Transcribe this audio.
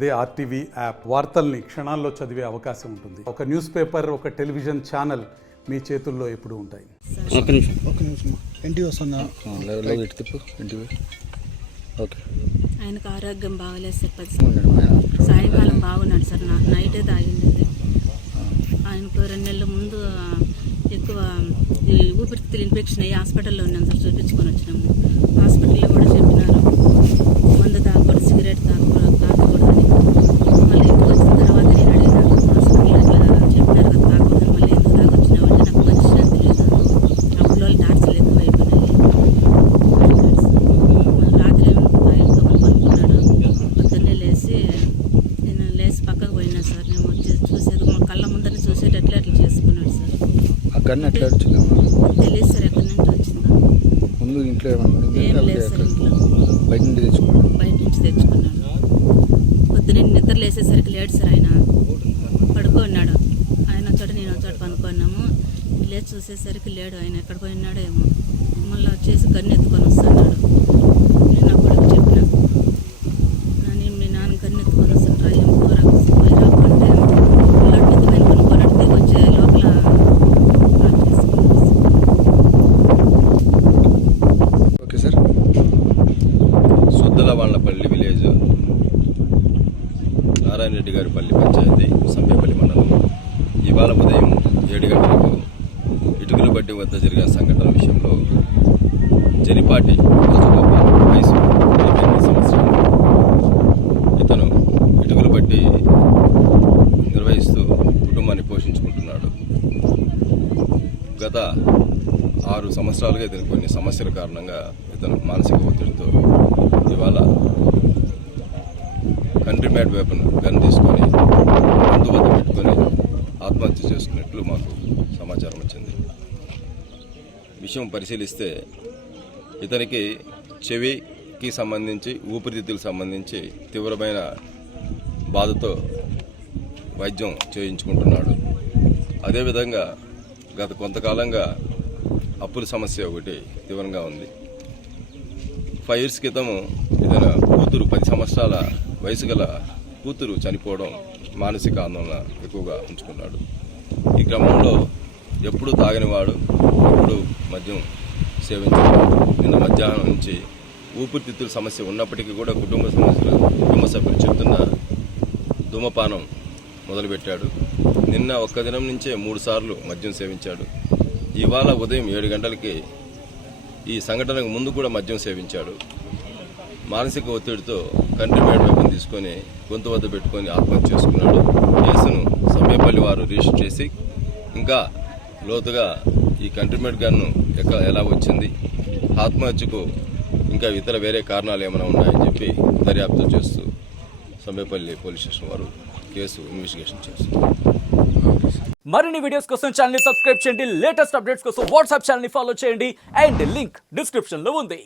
అదే RTV app వార్తల్ని క్షణాల్లో చదివే అవకాశం ఉంటుంది. ఒక న్యూస్ పేపర్, ఒక టెలివిజన్ ఛానల్ మీ చేతుల్లో ఎప్పుడూ ఉంటాయి. ఒక్క నిమిషం ఎన్టీ వస్తుందా? ఓకే. ఆయనకు ఆరోగ్యం బాగలేదు సార్. సాయంకాలం బాగున్నాడు సార్. నైటే తాగింది. ఆయనకు 2 నెలల ముందు ఎక్కువ ఊపిరితిత్తులు ఇన్ఫెక్షన్ అయ్యి హాస్పిటల్లో ఉన్నాం సార్. చూపించుకొని వచ్చినాము. హాస్పిటల్లో కూడా చెప్పినారు మందు తాగకూడదు, సిగరెట్ తాగకూడదు అని. మళ్ళీ ఇంటికి వచ్చిన తర్వాత నేను అడిగినాను, హాస్పిటల్లో ఇట్లా చెప్పినారు కదా తాగకూడదు, మళ్ళీ ఎందుకు తాగొచ్చినావు అంటే నాకు మంచిగా తెలియదు, అప్పుడు వాళ్ళు టార్చర్లు ఎక్కువ అయిపోయినాయి. మళ్ళీ రాత్రి ఏమో పనుకున్నాడు. పొద్దున్నే నేను లేచి పక్కకు పోయినా సార్. నేను వచ్చి చూసేది మా కళ్ళ ముందరనే చూసేటట్లు అట్లా చేసుకున్నాడు సార్. తెలియదు సార్ ఎక్కడి నుంచి వచ్చిందో. ముందు ఇంట్లో ఏం లేదు సార్. ఇంట్లో బయట నుంచి తెచ్చుకున్నాడు. పొద్దున్నే నిద్ర లేసేసరికి లేడు సార్. ఆయన పడుకున్నాడు. ఆయన చోట నేను చోట పనుకున్నాము. లేచి చూసేసరికి లేడు. ఆయన ఎక్కడ పోయినాడో ఏమో. మళ్ళీ వచ్చేసి గన్ను ఎత్తుకొని వస్తున్నాడు. నేను నా కొడుకు చెప్పిన, మీ నాన్న గన్ను ఎత్తుకొని వస్తుంటారా, ఏం పోరా పోయిరా అంటే లడ్డు ఎత్తుకొని కొనుక్కోనట్టు దిగి వచ్చే లోపల okay sir. Suddalavallapalli village, Narayana Reddy గారి పల్లి పంచాయతీ, సంబేపల్లి మండలం. ఇవాళ ఉదయం 7 గంటలకు ఇటుకల బట్టి వద్ద జరిగిన సంఘటన విషయంలో జనిపాటి రాజగోపాల్, వయసు 48 సంవత్సరాలు, ఇతను ఇటుకల బట్టి నిర్వహిస్తూ కుటుంబాన్ని పోషించుకుంటున్నాడు. గత 6 సంవత్సరాలుగా ఇతను కొన్ని సమస్యల కారణంగా ఇతను మానసిక ఒత్తిడితో ఇవాళ కంట్రీ మ్యాడ్ వెపన్ గన్ తీసుకొని ముందు వద్ద పెట్టుకొని ఆత్మహత్య చేసుకున్నట్లు మాకు సమాచారం వచ్చింది. విషయం పరిశీలిస్తే ఇతనికి చెవికి సంబంధించి, ఊపిరితిత్తులకు సంబంధించి తీవ్రమైన బాధతో వైద్యం చేయించుకుంటున్నాడు. అదేవిధంగా గత కొంతకాలంగా అప్పుల సమస్య ఒకటి తీవ్రంగా ఉంది. 5 years క్రితము ఇతను కూతురు, 10 సంవత్సరాల వయసు గల కూతురు చనిపోవడం మానసిక ఆందోళన ఎక్కువగా ఉంచుకున్నాడు. ఈ క్రమంలో ఎప్పుడు తాగనివాడు, ఎప్పుడు మద్యం సేవించేవాడు. నిన్న మధ్యాహ్నం నుంచి ఊపిరితిత్తుల సమస్య ఉన్నప్పటికీ కూడా కుటుంబ సభ్యులు చెప్తున్న ధూమపానం మొదలుపెట్టాడు. నిన్న ఒక్క దినం నుంచే 3 సార్లు మద్యం సేవించాడు. ఇవాళ ఉదయం 7 గంటలకి ఈ సంఘటనకు ముందు కూడా మద్యం సేవించాడు. మానసిక ఒత్తిడితో కంట్రీ మ్యాడ్ వెపన్ తీసుకొని గొంతు వద్ద పెట్టుకొని ఆత్మహత్య చేసుకున్నాడు. కేసును సంబేపల్లి వారు రిజిస్టర్ చేసి ఇంకా లోతుగా ఈ కంట్రీ మ్యాడ్ గన్ను ఎలా వచ్చింది, ఆత్మహత్యకు ఇంకా ఇతర వేరే కారణాలు ఏమైనా ఉన్నాయని చెప్పి దర్యాప్తు చేస్తూ సంబేపల్లి పోలీస్ స్టేషన్ వారు కేసు ఇన్వెస్టిగేషన్ చేస్తున్నారు. మరిన్ని వీడియోస్ కోసం ఛానల్ ని సబ్స్క్రైబ్ చేయండి. లేటెస్ట్ అప్డేట్స్ కోసం వాట్సాప్ ఛానల్ ని ఫాలో చేయండి. అండ్ లింక్ డిస్క్రిప్షన్ లో ఉంది.